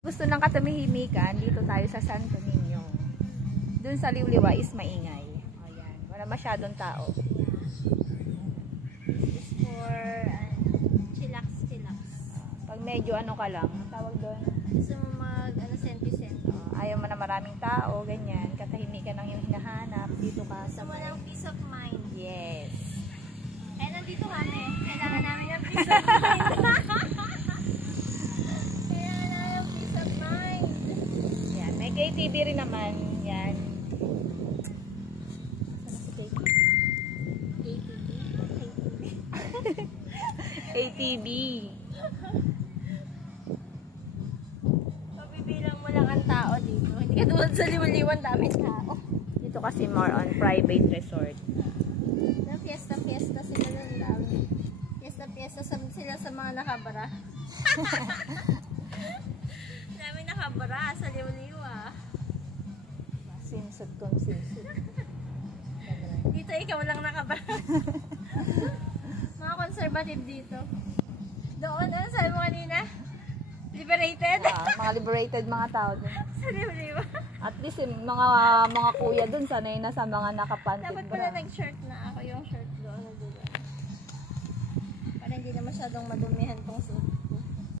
Gusto ng katamihimikan, dito tayo sa Santo Niño. Dun sa Liwliwa is maingay. Ayan, wala masyadong tao. It's for chillax. Pag medyo ano ka lang, tawag doon. Gusto mo senti-senti. Ayaw mo na maraming tao, ganyan. Katahimikan lang yung hinahanap. Dito ka Gusto mo ng peace of mind. Yes. Eh, nandito kami. Kailangan namin ng peace of mind. Kailangan namin ng peace of mind. Yan. May KTV rin naman. Yan. ATV. Pabibilang mo lang ang tao dito. Hindi ka tulad sa liwan-liwan, daming tao. Dito kasi more on private resort. Na fiesta sila ng dami. Fiesta sila sa mga nakabara. Dami nakabara sa liwa-liwa. Sinsod kong sinsod. Dito ikaw lang nakabara. Mga conservative dito. Doon, ano sabi mo kanina? Liberated? Mga liberated mga tao dun. Sa liwa-liwa. At least mga kuya dun sanay na sa mga nakapantig Dapat pala nag-shirt na ako yung shirt doon. Para hindi na masyadong madumihan tong suit.